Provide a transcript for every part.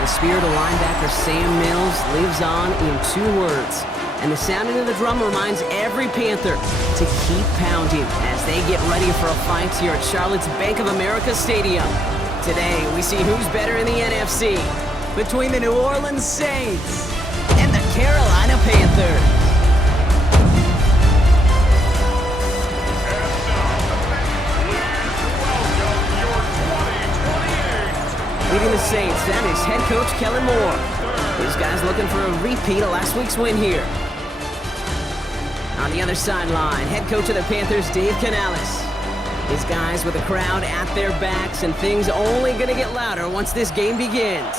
The spirit of linebacker Sam Mills lives on in 2 words. And the sounding of the drum reminds every Panther to keep pounding as they get ready for a fight here at Charlotte's Bank of America Stadium. Today, we see who's better in the NFC between the New Orleans Saints and the Carolina Panthers. Leading the Saints, that is head coach Kellen Moore. These guys looking for a repeat of last week's win here. On the other sideline, head coach of the Panthers, Dave Canales. His guys with the crowd at their backs, and things only going to get louder once this game begins.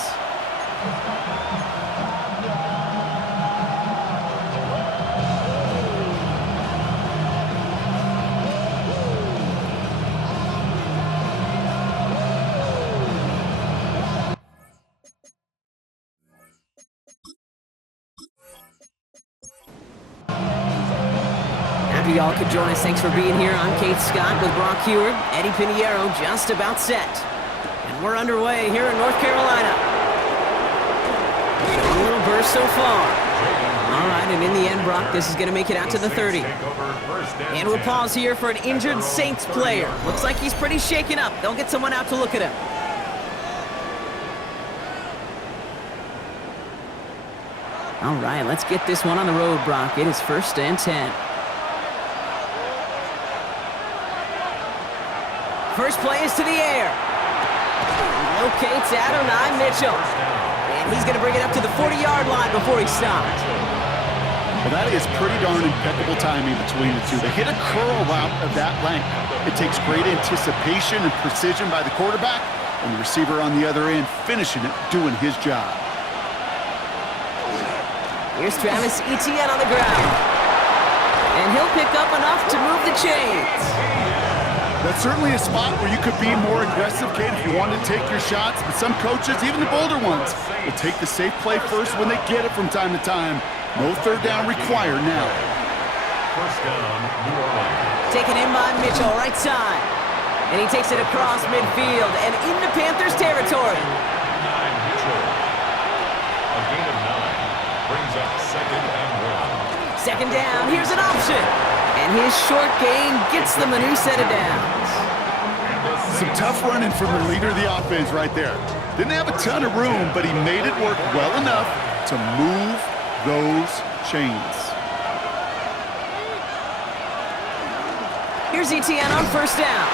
Y'all could join us. Thanks for being here. I'm Kate Scott with Brock Heward. Eddie Pinheiro just about set. And we're underway here in North Carolina. Showing a little burst so far. All right, and in the end, Brock, this is going to make it out to the 30. And we'll pause here for an injured Saints player. Looks like he's pretty shaken up. They'll get someone out to look at him. All right, let's get this one on the road, Brock. It is 1st and 10. First play is to the air. Locates Adonai Mitchell. And he's going to bring it up to the 40-yard line before he stops. Well, that is pretty darn impeccable timing between the two. They hit a curl route of that length. It takes great anticipation and precision by the quarterback, and the receiver on the other end finishing it, doing his job. Here's Travis Etienne on the ground. And he'll pick up enough to move the chains. That's certainly a spot where you could be more aggressive, Kate, if you wanted to take your shots. But some coaches, even the bolder ones, will take the safe play first when they get it from time to time. No 3rd down required now. First down, New Orleans. Taken in by Mitchell, right side. And he takes it across midfield and into Panthers territory. Mitchell. A gain of 9 brings up 2nd and 1. Second down, here's an option. And his short gain gets them a new set of downs. Some tough running from the leader of the offense right there. Didn't have a ton of room, but he made it work well enough to move those chains. Here's Etienne on 1st down.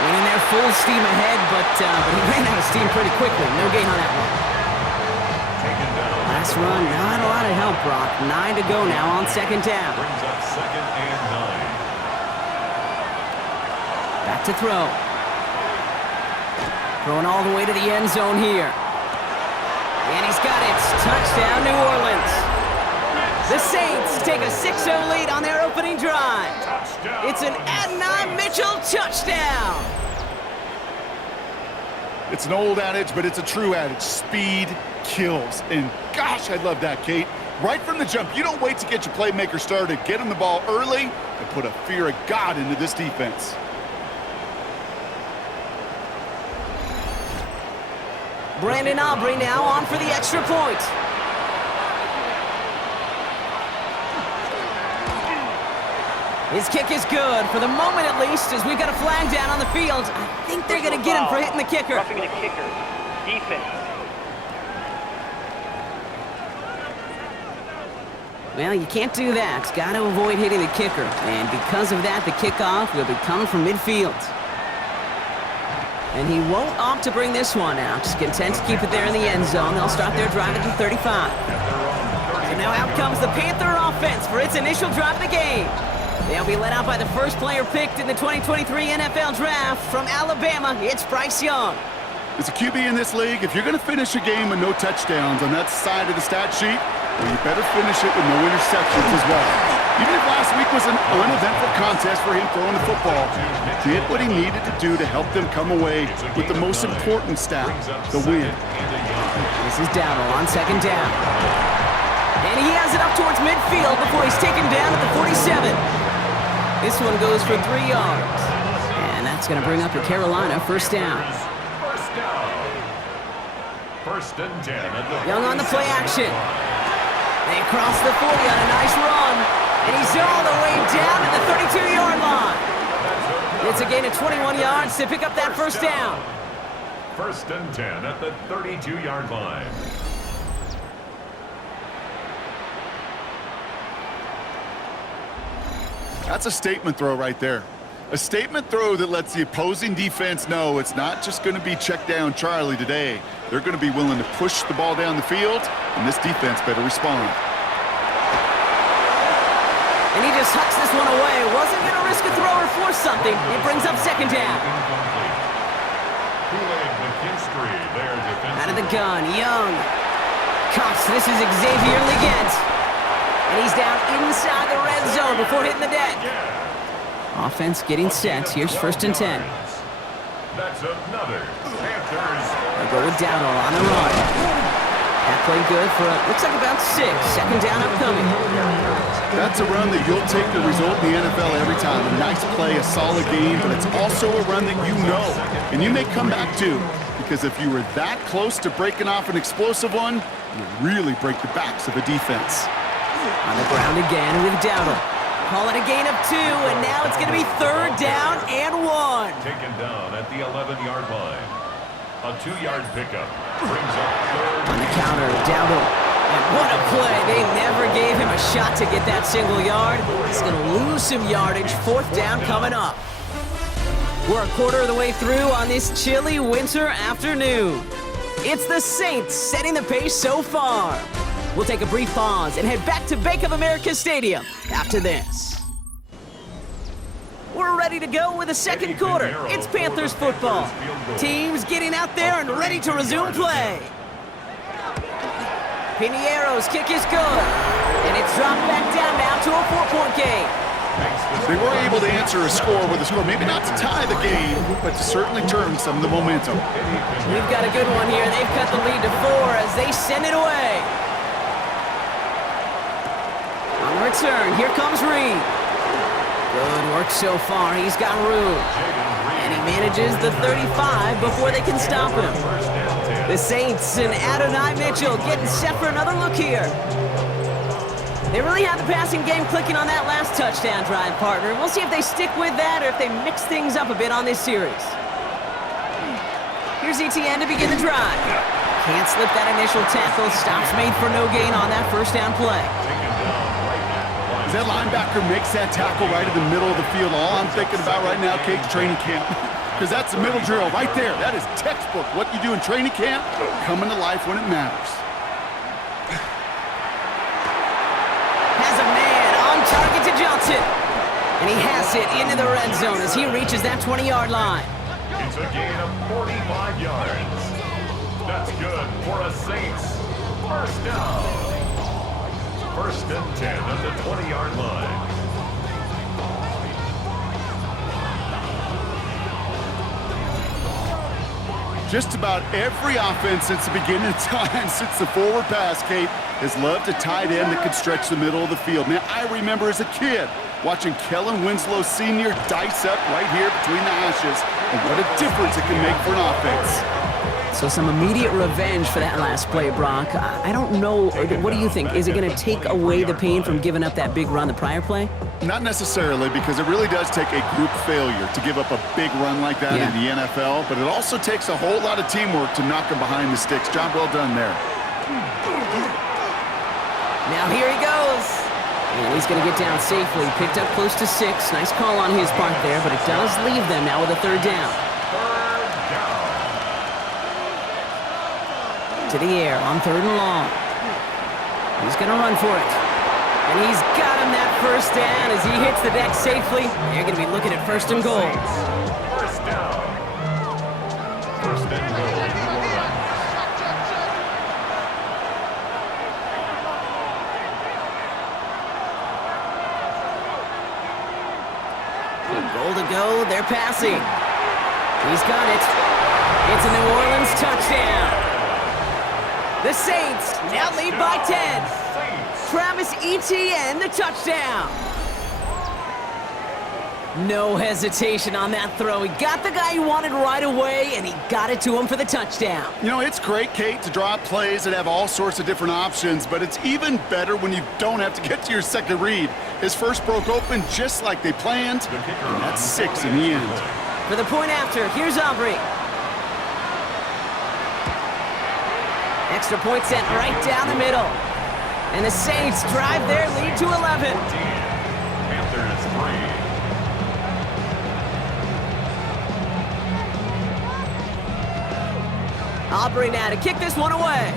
Went in there full steam ahead, but he ran out of steam pretty quickly. No gain on that one. Last run, not a lot of help, Brock. 9 to go now on 2nd down. Brings up 2nd and 9. Back to throw. Throwing all the way to the end zone here. And he's got it. Touchdown, New Orleans. The Saints take a 6-0 lead on their opening drive. It's an Adonai Mitchell touchdown. It's an old adage, but it's a true adage. Speed kills. And gosh, I love that, Kate. Right from the jump, you don't wait to get your playmaker started. Get him the ball early and put a fear of God into this defense. Brandon Aubrey now on for the extra point. His kick is good, for the moment at least, as we've got a flag down on the field. I think they're going to get him for hitting the kicker. Roughing the kicker. Defense. Well, you can't do that. Got to avoid hitting the kicker. And because of that, the kickoff will be coming from midfield. And he won't opt to bring this one out. Just content to keep it there in the end zone. They'll start their drive at the 35. So now out comes the Panther offense for its initial drive of the game. They'll be led out by the first player picked in the 2023 NFL Draft from Alabama. It's Bryce Young. As a QB in this league, if you're going to finish a game with no touchdowns on that side of the stat sheet, well, you better finish it with no interceptions as well. Even if last week was an uneventful contest for him throwing the football, he did what he needed to do to help them come away with the most important stat, the win. This is Dowdle on 2nd down. And he has it up towards midfield before he's taken down at the 47. This one goes for 3 yards. And that's going to bring up a Carolina 1st down. down. First and 10 at the Young on the play action. They cross the 40 on a nice run. And he's all the way down to the 32-yard line. It's a gain of 21 yards to pick up that first down. First and 10 at the 32-yard line. That's a statement throw right there. A statement throw that lets the opposing defense know it's not just going to be check down Charlie today. They're going to be willing to push the ball down the field, and this defense better respond. And he just hucks this one away. Wasn't going to risk a throw or force something. It brings up second down. Out of the gun, Young. Cox, this is Xavier Legent. And he's down inside the red zone before hitting the deck. Offense getting set. Here's first and 10. That's another Panthers. They go with Dowdle on the run. That played good for, looks like about 6. Second down upcoming. That's a run that you'll take the result in the NFL every time. A nice play, a solid game, but it's also a run that you know, and you may come back to, because if you were that close to breaking off an explosive one, you really break the backs of the defense. On the ground again with Dowdle. Call it a gain of 2, and now it's going to be third down and 1. Taken down at the 11-yard line. A 2-yard pickup brings up third. On the counter, Dowdle. And what a play. They never gave him a shot to get that single yard. He's going to lose some yardage. Fourth down coming up. We're a quarter of the way through on this chilly winter afternoon. It's the Saints setting the pace so far. We'll take a brief pause and head back to Bank of America Stadium after this. We're ready to go with the second quarter. It's Panthers football. Teams getting out there and ready to resume play. Piniero's kick is good, and it's dropped back down now to a 4-point game. They were able to answer a score with a score, maybe not to tie the game, but to certainly turn some of the momentum. We've got a good one here. They've cut the lead to 4 as they send it away. On the return, here comes Reed. Good work so far. He's got room. And he manages the 35 before they can stop him. The Saints and Adonai Mitchell getting set for another look here. They really have the passing game clicking on that last touchdown drive, partner. We'll see if they stick with that or if they mix things up a bit on this series. Here's ETN to begin the drive. Can't slip that initial tackle. Stops made for no gain on that first down play. As that linebacker makes that tackle right in the middle of the field, all I'm thinking about right now, Kate, training camp. Because that's the middle drill right there. That is textbook. What you do in training camp, coming to life when it matters. Has a man on target to Johnson. And he has it into the red zone as he reaches that 20-yard line. It's a gain of 45 yards. That's good for a Saints first down. First and 10 at the 20-yard line. Just about every offense since the beginning of time, since the forward pass, Kate, has loved a tight end that could stretch the middle of the field. Man, I remember as a kid watching Kellen Winslow Sr. dice up right here between the hashes, and what a difference it can make for an offense. So some immediate revenge for that last play, Brock. I don't know. What do you think? Is it going to take away the pain from giving up that big run the prior play? Not necessarily, because it really does take a group failure to give up a big run like that in the NFL, but it also takes a whole lot of teamwork to knock them behind the sticks. Job well done there. Now here he goes. And he's going to get down safely. Picked up close to 6. Nice call on his part there, but it does leave them now with a third down. To the air on 3rd and long. He's going to run for it. And he's got him that first down as he hits the deck safely. They're going to be looking at 1st and goal. First down. 1st and goal. Goal to go. They're passing. He's got it. It's a New Orleans touchdown. The Saints now lead by 10. Travis Etienne, the touchdown. No hesitation on that throw. He got the guy he wanted right away, and he got it to him for the touchdown. You know, it's great, Kate, to draw up plays that have all sorts of different options, but it's even better when you don't have to get to your second read. His first broke open just like they planned, and that's 6 in the end. For the point after, here's Aubrey. Extra point sent right down the middle. And the Saints drive their lead to 11. Panthers 3. Aubrey now to kick this one away.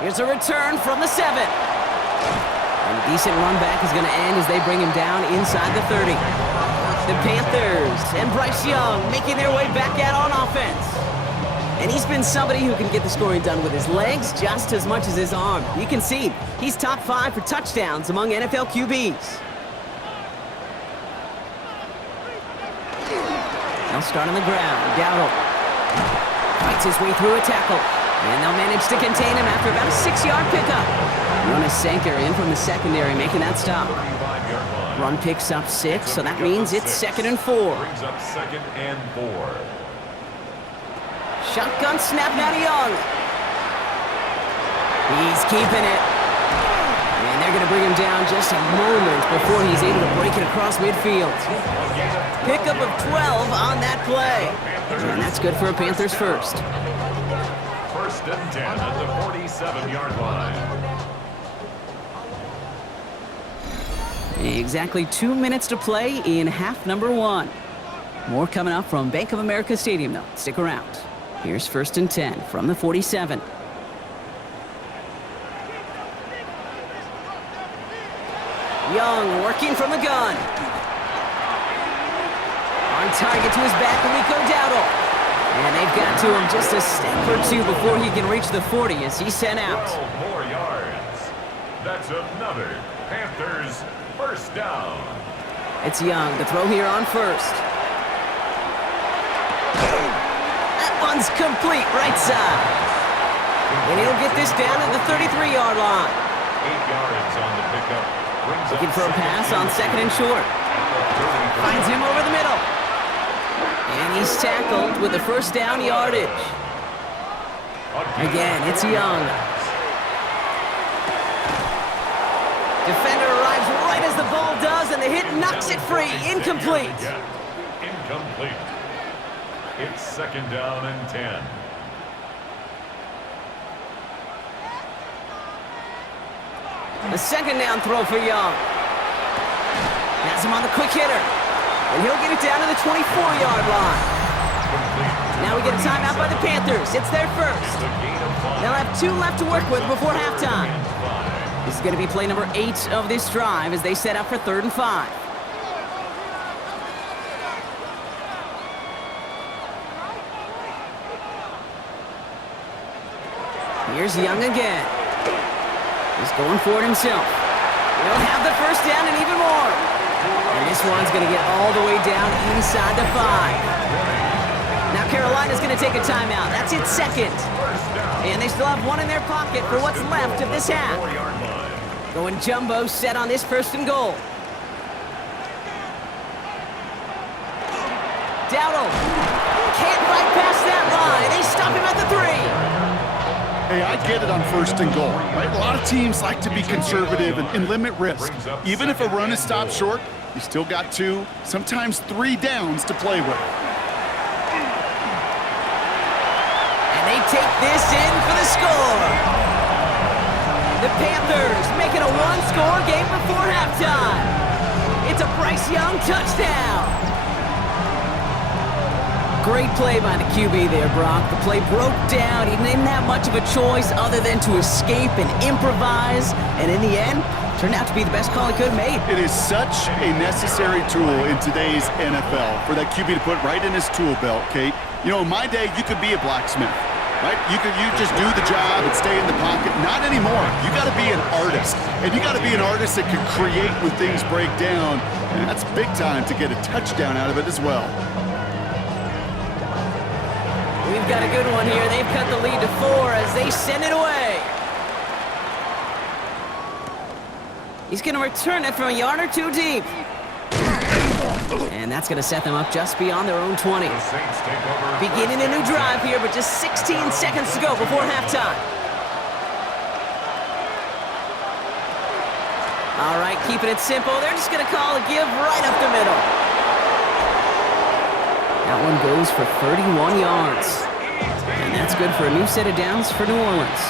Here's a return from the 7. And a decent run back is going to end as they bring him down inside the 30. The Panthers and Bryce Young making their way back out on offense. And he's been somebody who can get the scoring done with his legs just as much as his arm. You can see he's top 5 for touchdowns among NFL QBs. They'll start on the ground. Dowdle fights his way through a tackle. And they'll manage to contain him after about a 6-yard pickup. Jonas Sanker in from the secondary making that stop. Run picks up 6, so that means it's 2nd and 4. Brings up 2nd and 4. Shotgun snap now to Young. He's keeping it. And they're going to bring him down just a moment before he's able to break it across midfield. Pickup of 12 on that play. And that's good for a Panthers first. 1st and 10 at the 47-yard line. Exactly 2 minutes to play in half number 1. More coming up from Bank of America Stadium, though. Stick around. Here's 1st and 10 from the 47. Young working from the gun. On target to his back, Nico Dowdle. And they've got to him just a step or 2 before he can reach the 40 as he's sent out. 12 more yards. That's another Panthers first down. It's Young to throw here on 1st. That one's complete right side. And he'll get this down to the 33-yard line. 8 yards on the pickup. Looking for a pass on 2nd and short. Finds him over the middle. And he's tackled with a 1st down yardage. Again, it's Young. Defender arrives right as the ball does, and the hit knocks it free. Incomplete. Incomplete. It's 2nd down and 10. The 2nd down throw for Young. Has him on the quick hitter. And he'll get it down to the 24-yard line. Now we get a timeout by the Panthers. It's their first. They'll have 2 left to work with before halftime. This is going to be play number 8 of this drive as they set up for 3rd and 5. Here's Young again. He's going for it himself. He'll have the 1st down and even more. And this one's going to get all the way down inside the 5. Now Carolina's going to take a timeout. That's its 2nd. And they still have 1 in their pocket for what's left of this half. Going jumbo set on this 1st and goal. Dowdle can't fight past that line. They stop him at the 3. Hey, I get it on 1st and goal, right? A lot of teams like to be conservative and limit risk. Even if a run is stopped short, you still got 2, sometimes 3 downs to play with. And they take this in for the score. The Panthers making a 1-score game before halftime. It's a Bryce Young touchdown. Great play by the QB there, Brock. The play broke down. He didn't have much of a choice other than to escape and improvise. And in the end, turned out to be the best call he could have made. It is such a necessary tool in today's NFL for that QB to put right in his tool belt, Kate. You know, in my day, you could be a blacksmith, right? You just do the job and stay in the pocket. Not anymore. You got to be an artist. And you got to be an artist that can create when things break down. And that's big time to get a touchdown out of it as well. We've got a good one here. They've cut the lead to 4 as they send it away. He's going to return it from a yard or two deep. And that's going to set them up just beyond their own 20. Beginning a new drive here, but just 16 seconds to go before halftime. All right, keeping it simple. They're just going to call a give right up the middle. That one goes for 31 yards. And that's good for a new set of downs for New Orleans.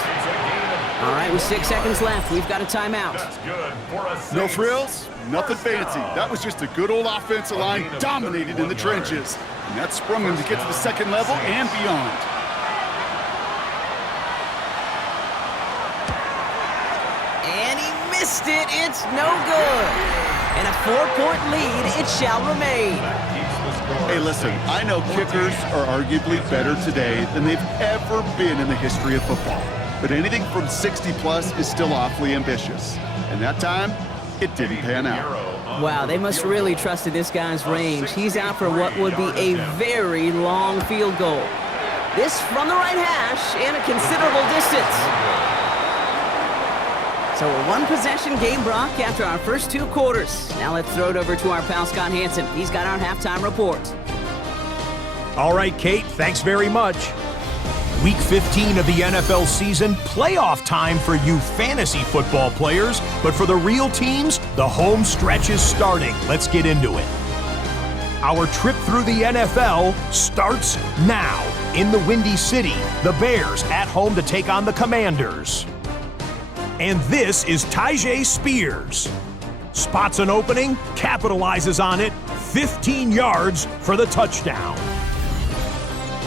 All right, with 6 seconds left, we've got a timeout. No frills, nothing fancy. That was just a good old offensive line dominated in the trenches. And that sprung them to get to the second level and beyond. And he missed it. It's no good. And a 4-point lead, it shall remain. Hey, listen, I know kickers are arguably better today than they've ever been in the history of football. But anything from 60-plus is still awfully ambitious. And that time, it didn't pan out. Wow, they must really trusted this guy's range. He's out for what would be a very long field goal. This from the right hash and a considerable distance. So a one-possession game, Brock, after our first 2 quarters. Now let's throw it over to our pal Scott Hansen. He's got our halftime report. All right, Kate, thanks very much. Week 15 of the NFL season, playoff time for you fantasy football players, but for the real teams, the home stretch is starting. Let's get into it. Our trip through the NFL starts now. In the Windy City, the Bears at home to take on the Commanders. And this is Tyjae Spears. Spots an opening, capitalizes on it, 15 yards for the touchdown.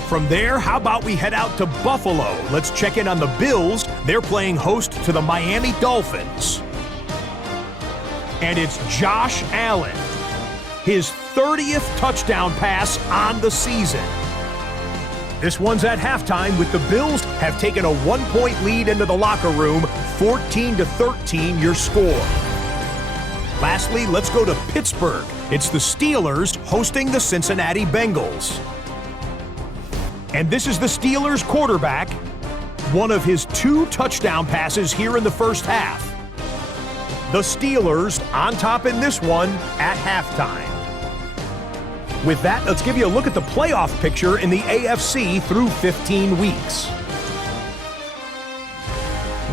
From there, how about we head out to Buffalo? Let's check in on the Bills. They're playing host to the Miami Dolphins. And it's Josh Allen. His 30th touchdown pass on the season. This one's at halftime with the Bills have taken a 1-point lead into the locker room, 14-13 your score. Lastly, let's go to Pittsburgh. It's the Steelers hosting the Cincinnati Bengals. And this is the Steelers quarterback, one of his 2 touchdown passes here in the first half. The Steelers on top in this one at halftime. With that, let's give you a look at the playoff picture in the AFC through 15 weeks.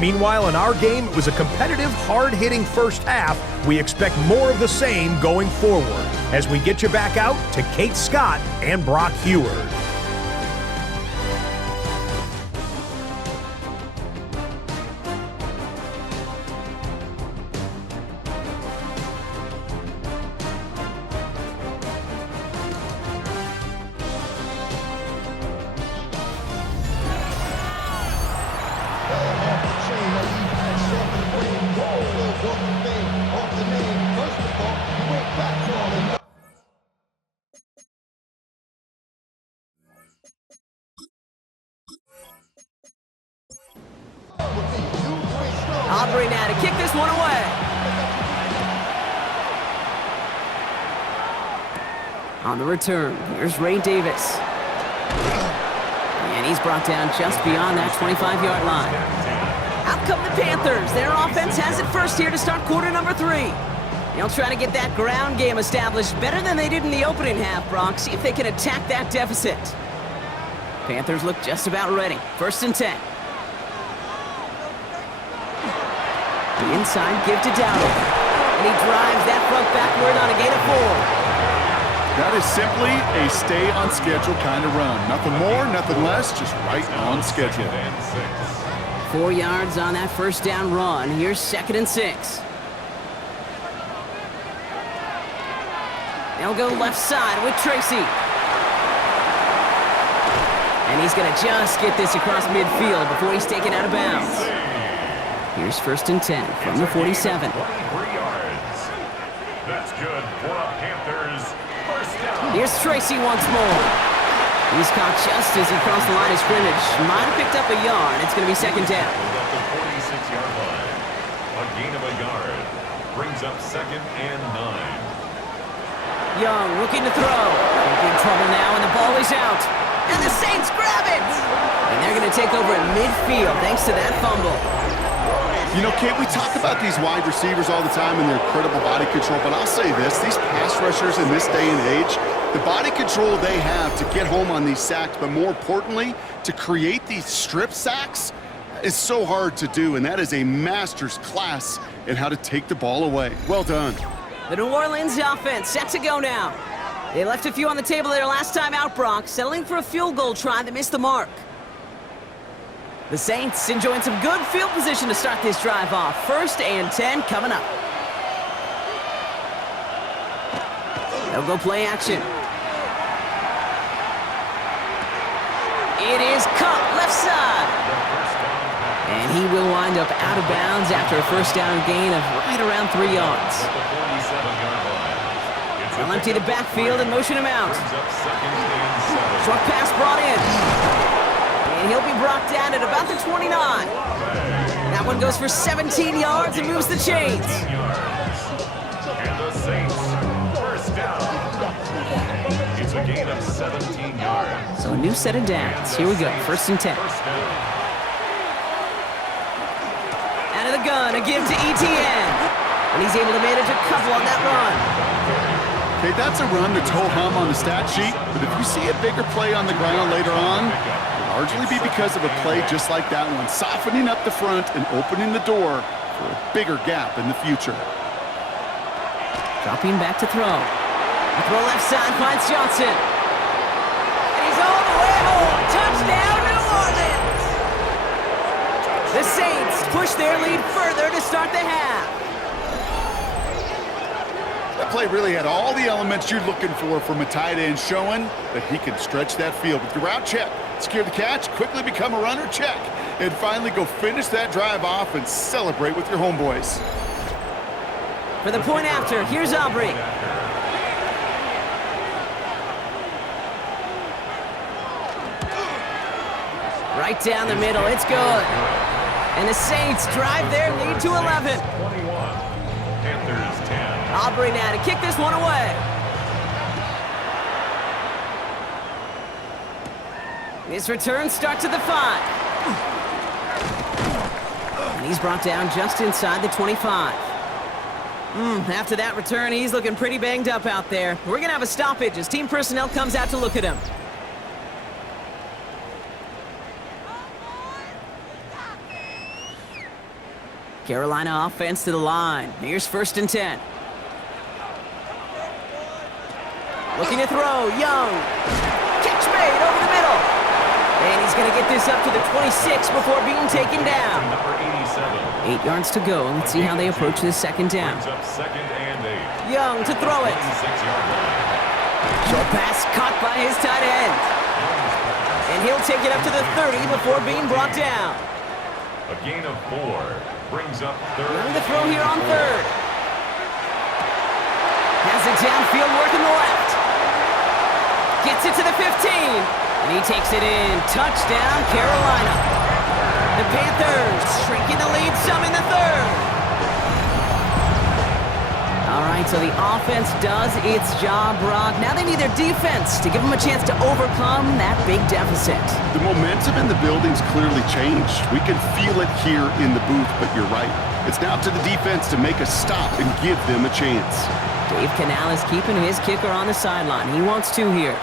Meanwhile, in our game, it was a competitive, hard-hitting first half. We expect more of the same going forward as we get you back out to Kate Scott and Brock Heward. Aubrey now to kick this one away. On the return, here's Ray Davis. And he's brought down just beyond that 25-yard line. Out come the Panthers. Their offense has it first here to start quarter number 3. They'll try to get that ground game established better than they did in the opening half, Brock. See if they can attack that deficit. Panthers look just about ready. 1st and 10. The inside give to Dowdle. And he drives that front backward on a gain of 4. That is simply a stay-on-schedule kind of run. Nothing more, nothing less, just right on schedule. 4 yards on that first down run. Here's 2nd and 6. They'll go left side with Tracy. And he's going to just get this across midfield before he's taken out of bounds. Here's 1st and 10 from the 47. 23 yards. That's good for a Panthers first down. Here's Tracy once more. He's caught just as he crossed the line of scrimmage. Might have picked up a yard. It's going to be 2nd down. At the 46-yard line. A gain of a yard. Brings up 2nd and 9. Young looking to throw. In big trouble now, and the ball is out. And the Saints grab it! And they're going to take over at midfield thanks to that fumble. You know, Kate, we talk about these wide receivers all the time and their incredible body control, but I'll say this, these pass rushers in this day and age, the body control they have to get home on these sacks, but more importantly, to create these strip sacks is so hard to do, and that is a master's class in how to take the ball away. Well done. The New Orleans offense set to go now. They left a few on the table their last time out, Brock, settling for a field goal try that missed the mark. The Saints enjoying some good field position to start this drive off. 1st and 10 coming up. They'll go play action. It is caught left side. And he will wind up out of bounds after a first down gain of right around 3 yards. They'll empty the backfield and motion him out. Short pass brought in. And he'll be brought down at about the 29. That one goes for 17 yards and moves the chains. And the Saints, first down. It's a gain of 17 yards. So a new set of downs. Here we go, 1st and 10. Out of the gun, a give to Etienne. And he's able to manage a couple on that run. Okay, that's a run that's ho-hum on the stat sheet, but if you see a bigger play on the ground later on, it'll largely be because of a play just like that one, softening up the front and opening the door for a bigger gap in the future. Dropping back to throw. The throw left side finds Johnson. And he's all the way home. Touchdown, New Orleans! The Saints push their lead further to start the half. That play really had all the elements you're looking for from a tight end, showing that he can stretch that field with the route check, secure the catch, quickly become a runner check, and finally go finish that drive off and celebrate with your homeboys. For the point after, here's Aubrey. Right down the middle, it's good. And the Saints drive their lead to 11. 21, Panthers 10. Aubrey now to kick this one away. His return starts at the 5. And he's brought down just inside the 25. After that return, he's looking pretty banged up out there. We're going to have a stoppage as team personnel comes out to look at him. Carolina offense to the line. Here's 1st and 10. Looking to throw, Young. Catch made over the middle. And he's going to get this up to the 26 before being taken down. Number 87. 8 yards to go. Let's see how they approach this 2nd down. Brings up 2nd and 8. Young to throw it. 6-yard line. Short pass caught by his tight end. And he'll take it up to the 30 before being brought down. A gain of 4 brings up 3rd. Young to throw here on 3rd. Has it downfield working the left. Gets it to the 15. And he takes it in. Touchdown, Carolina. The Panthers shrinking the lead some in the 3rd. All right, so the offense does its job, Brock. Now they need their defense to give them a chance to overcome that big deficit. The momentum in the building's clearly changed. We can feel it here in the booth, but you're right. It's now up to the defense to make a stop and give them a chance. Dave Canales keeping his kicker on the sideline. He wants 2 here.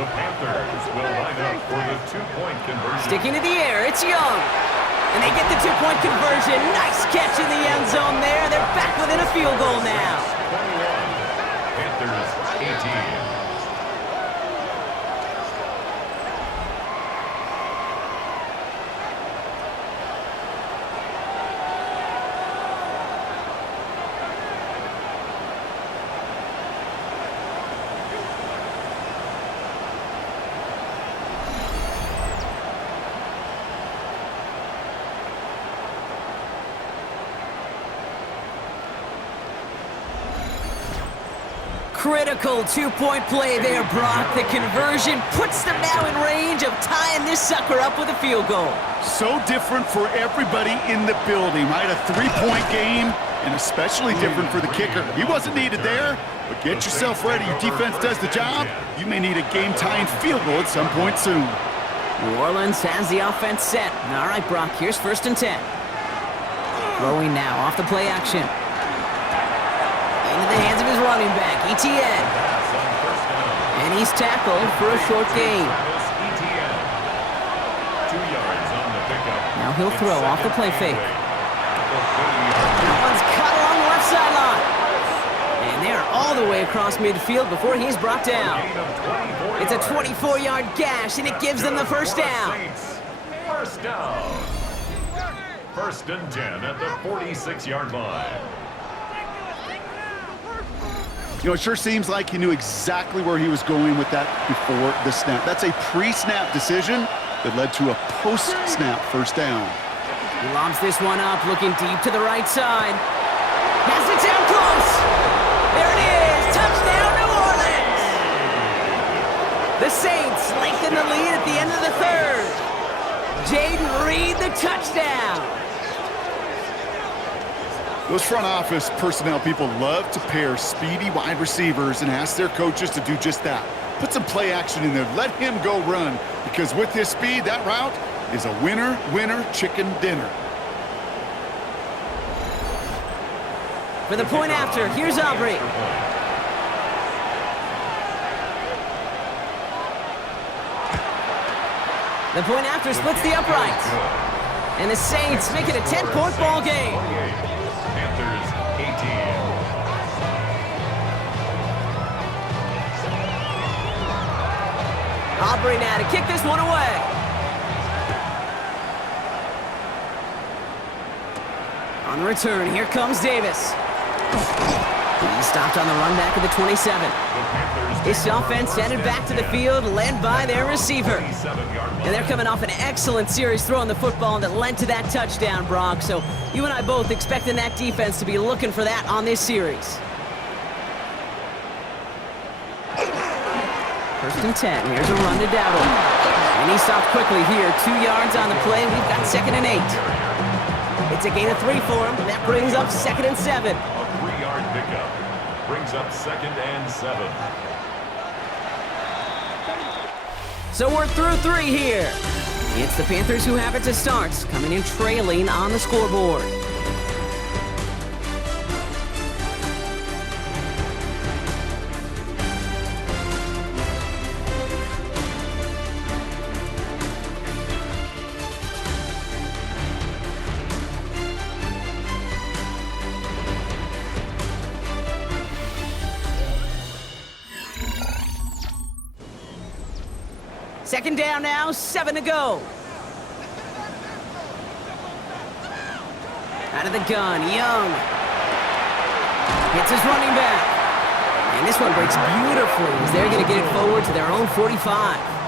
The Panthers will line up for the 2-point conversion. Sticking to the air, it's Young. And they get the 2-point conversion. Nice catch in the end zone there. They're back within a field goal now. 21, Panthers 18. Critical 2-point play there, Brock. The conversion puts them now in range of tying this sucker up with a field goal. So different for everybody in the building, right? A 3-point game, and especially different for the kicker. He wasn't needed there, but get yourself ready. Your defense does the job. You may need a game-tying field goal at some point soon. New Orleans has the offense set. All right, Brock, here's 1st and 10. Throwing now off the play action. Into the hands of his running back, ETN. Pass on first down. And he's tackled for a short gain. Travis Etienne. 2 yards on the pickup. Now he'll It's throw off the second play fake. and 8. That one's cut along the left sideline. And they're all the way across midfield before he's brought down. Gain of 24 It's a yards. 24-yard gash, and it gives them the first down. First down. First and 10 at the 46-yard line. You know, it sure seems like he knew exactly where he was going with that before the snap. That's a pre-snap decision that led to a post-snap first down. He lobs this one up, looking deep to the right side. Has it down close. There it is. Touchdown, New Orleans. The Saints lengthen the lead at the end of the third. Jaden Reed, the touchdown. Those front office personnel people love to pair speedy wide receivers and ask their coaches to do just that. Put some play action in there. Let him go run, because with his speed, that route is a winner, winner, chicken dinner. For the point after, here's Aubrey. The point after splits the uprights. And the Saints make it a 10-point ball game. Panthers 18. Aubrey now to kick this one away. On the return, here comes Davis. He's stopped on the run back of the 27. This offense headed back to the field, led by their receiver. And they're coming off an excellent series throwing the football that led to that touchdown, Brock. So you and I both expecting that defense to be looking for that on this series. First and 10. Here's a run to Dowdle. And he stopped quickly here. 2 yards on the play. We've got second and 8. It's a gain of 3 for him. That brings up second and 7. A 3-yard pickup brings up second and 7. So we're through 3 here. It's the Panthers who have it to start, coming in trailing on the scoreboard. Second down now, 7 to go. Out of the gun, Young. Hits his running back. And this one breaks beautifully as they're going to get it forward to their own 45.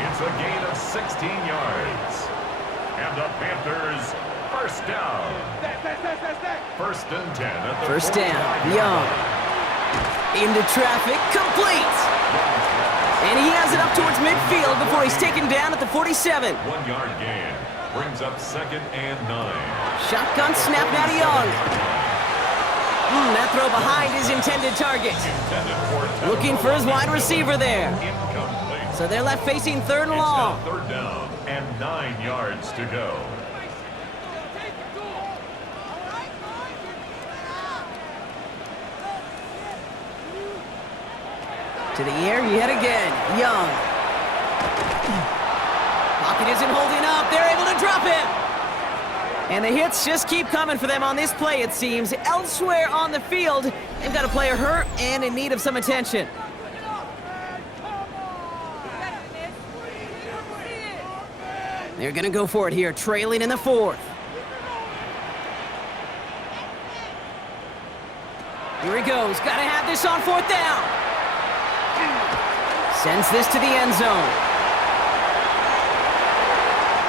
It's a gain of 16 yards. And the Panthers, first down. First and 10 at the First down, 45-yard Young. line. Into traffic, complete. And he has it up towards midfield before he's taken down at the 47. 1-yard gain brings up second and 9. Shotgun snap now to Young. That throw behind his intended target. Looking for his wide receiver there. Incomplete. So they're left facing third and It's now long. third down and 9 yards to go. To the air yet again. Young. Pocket isn't holding up. They're able to drop him. And the hits just keep coming for them on this play, it seems. Elsewhere on the field, they've got a player hurt and in need of some attention. They're going to go for it here, trailing in the 4th. Here he goes. Got to have this on 4th down. Sends this to the end zone.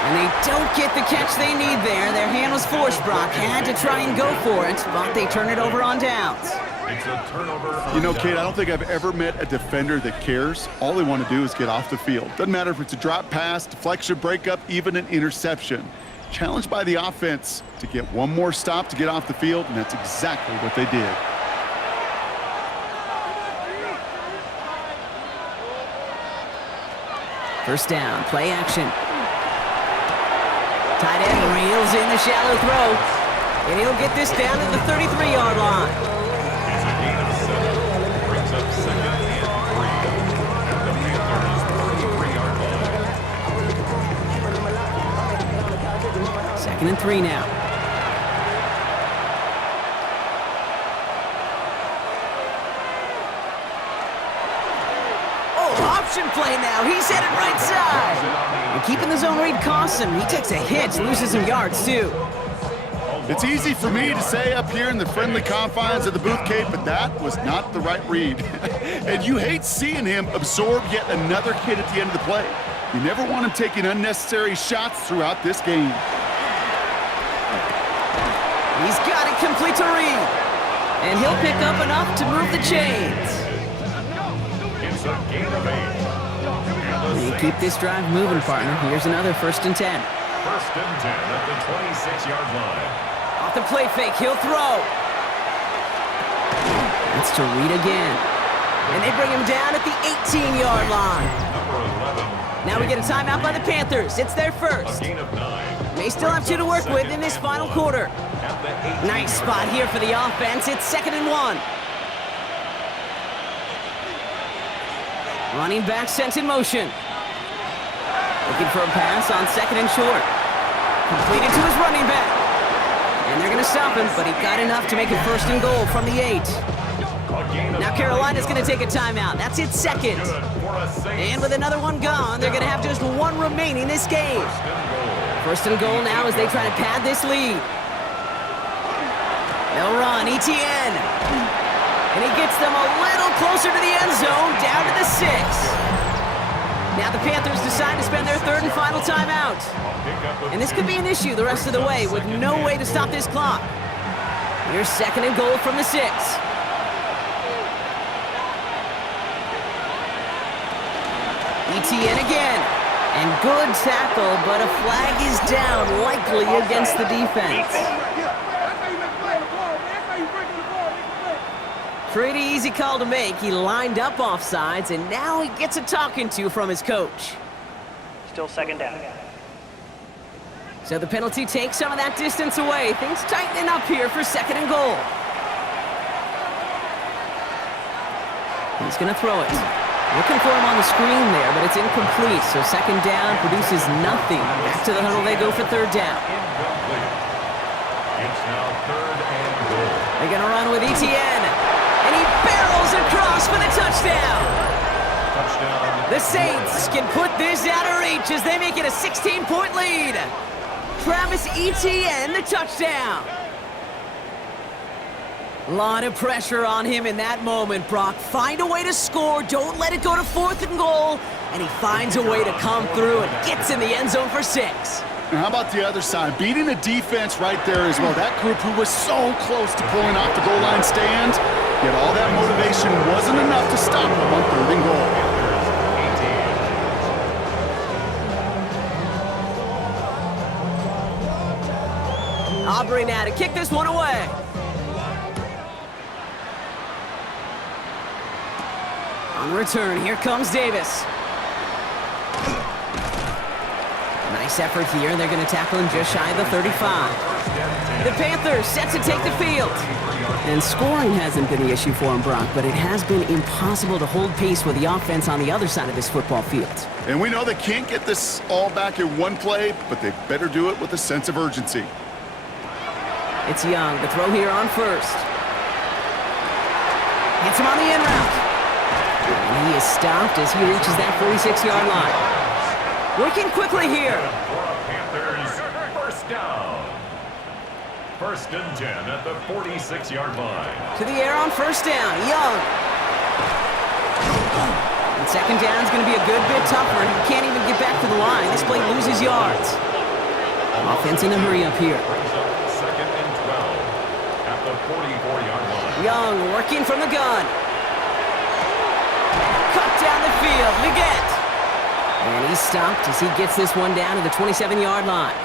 And they don't get the catch they need there. Their hand was forced, Brock. Had to try and go for it, but they turn it over on downs. It's a turnover. You know, Kate, I don't think I've ever met a defender that cares. All they want to do is get off the field. Doesn't matter if it's a drop pass, deflection, breakup, even an interception. Challenged by the offense to get one more stop to get off the field, and that's exactly what they did. First down, play action. Tight end reels in the shallow throw. And he'll get this down to the 33-yard line. It's a gain of 7. Brings up 2nd and 3 at the Panthers' 33-yard line. 2nd and 3 now. Option play now. He's headed right side. And keeping the zone read costs him. He takes a hit, loses some yards too. It's easy for me to say up here in the friendly confines of the booth, Kate, but that was not the right read. And you hate seeing him absorb yet another hit at the end of the play. You never want him taking unnecessary shots throughout this game. He's got it complete to Reed. And he'll pick up enough to move the chains. It's a gain of 8. You keep this drive moving, partner. Here's another 1st and 10. 1st and 10 at the 26-yard line. Off the play fake, he'll throw. It's to Reed again. And they bring him down at the 18-yard line. Number 11. Now we get a timeout by the Panthers. It's their A first. gain of 9. May still have 2 to work with in this final quarter. At the 18-yard Nice spot here for the offense. It's 2nd and 1. Running back sent in motion. Looking for a pass on 2nd and short. Completed to his running back. And they're going to stop him, but he got enough to make it 1st and goal from the 8. Now Carolina's going to take a timeout. That's its 2nd. And with another one gone, they're going to have just 1 remaining this game. 1st and goal now as they try to pad this lead. They'll run, Etienne. And he gets them a little closer to the end zone, down to the 6. Now the Panthers decide to spend their 3rd and final timeout. And this could be an issue the rest of the way with no way to stop this clock. Here's 2nd and goal from the 6. Etienne again. And good tackle, but a flag is down, likely against the defense. Pretty easy call to make. He lined up offsides, and now he gets a talking to from his coach. Still 2nd down. So the penalty takes some of that distance away. Things tightening up here for 2nd and goal. He's going to throw it. Looking for him on the screen there, but it's incomplete. So 2nd down produces nothing. Back to the huddle they go for 3rd down. It's now 3rd and goal. They're going to run with Etienne. And he barrels across for the touchdown. Touchdown. The Saints can put this out of reach as they make it a 16-point lead. Travis Etienne, the touchdown. A lot of pressure on him in that moment, Brock. Find a way to score. Don't let it go to 4th and goal. And he finds a way to come through and gets in the end zone for 6. And how about the other side? Beating the defense right there as well. That group who was so close to pulling off the goal line stand, yet all that motivation wasn't enough to stop them on 3rd and goal. Aubrey now to kick this one away. On the return, here comes Davis. Nice effort here. They're going to tackle him just shy of the 35. The Panthers set to take the field. And scoring hasn't been the issue for him, Brock, but it has been impossible to hold pace with the offense on the other side of this football field. And we know they can't get this all back in one play, but they better do it with a sense of urgency. It's Young, the throw here on 1st. Hits him on the in route. And he is stopped as he reaches that 46-yard line. Working quickly here. Panthers, 1st down. 1st and 10 at the 46-yard line. To the air on 1st down, Young. And 2nd down is going to be a good bit tougher. He can't even get back to the line. This play loses yards. Offense in a hurry up here. 2nd and 12 at the 44-yard line. Young working from the gun. Cut down the field, Leggett. And he's stopped as he gets this one down to the 27-yard line.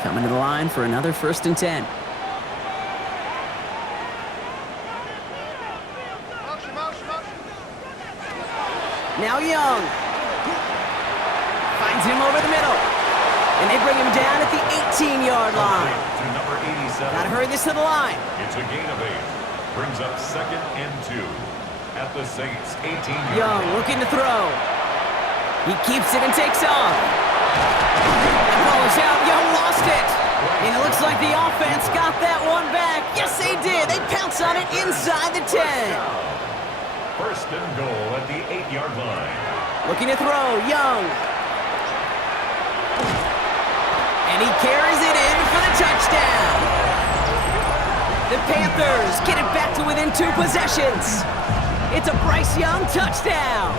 Coming to the line for another 1st and 10. Now Young. Finds him over the middle. And they bring him down at the 18-yard line. To number 87. Gotta hurry this to the line. It's a gain of 8. Brings up 2nd and 2. At the Saints, 18-yard Young line. looking to throw. He keeps it and takes off. That ball is out. Young lost it. And it looks like the offense got that one back. Yes, they did. They pounce on it inside the 10. 1st and goal at the 8-yard line. Looking to throw. Young. And he carries it in for the touchdown. The Panthers get it back to within 2 possessions. It's a Bryce Young touchdown.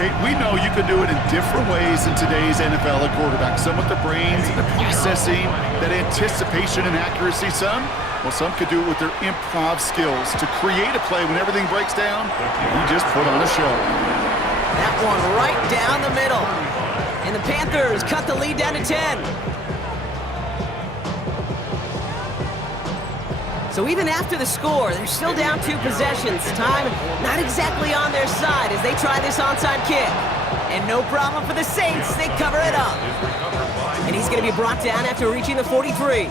Kate, we know you can do it in different ways in today's NFL at quarterback. Some with the brains, the processing, that anticipation and accuracy. Some could do it with their improv skills to create a play when everything breaks down. You just put on a show. That one right down the middle. And the Panthers cut the lead down to 10. So even after the score, they're still down 2 possessions. Time not exactly on their side as they try this onside kick. And no problem for the Saints. They cover it up. And he's going to be brought down after reaching the 43.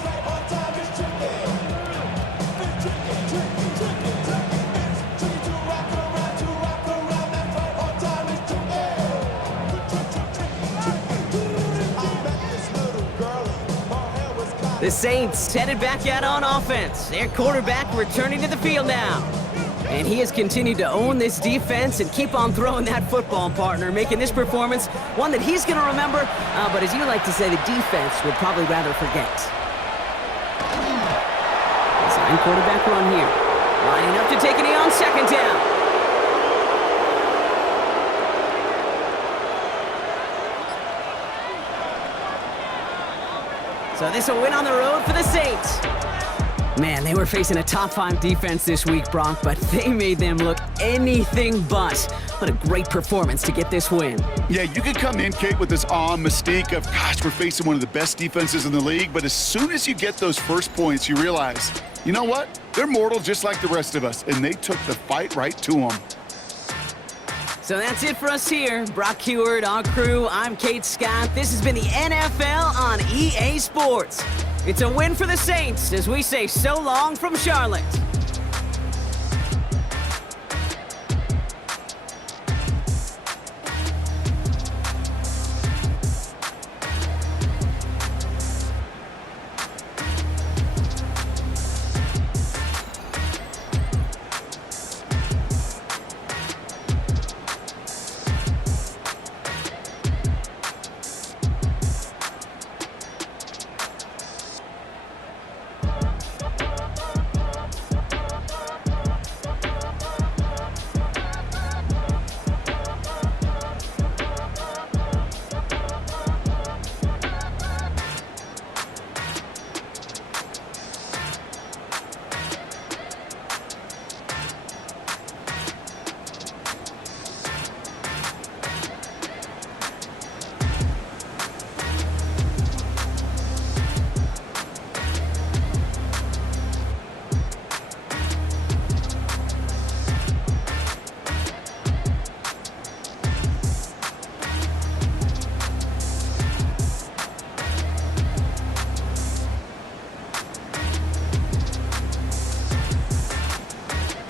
The Saints headed back out on offense. Their quarterback returning to the field now. And he has continued to own this defense and keep on throwing that football, partner, making this performance one that he's going to remember, but as you like to say, the defense would probably rather forget. Design quarterback run here. Lining up to take a knee on 2nd down. So this will win on the road for the Saints. Man, they were facing a top 5 defense this week, Brock, but they made them look anything but. What a great performance to get this win. Yeah, you can come in, Kate, with this awe and mystique of, gosh, we're facing one of the best defenses in the league, but as soon as you get those first points, you realize, you know what? They're mortal just like the rest of us, and they took the fight right to them. So that's it for us here. Brock Heward, our crew, I'm Kate Scott. This has been the NFL on EA Sports. It's a win for the Saints as we say so long from Charlotte.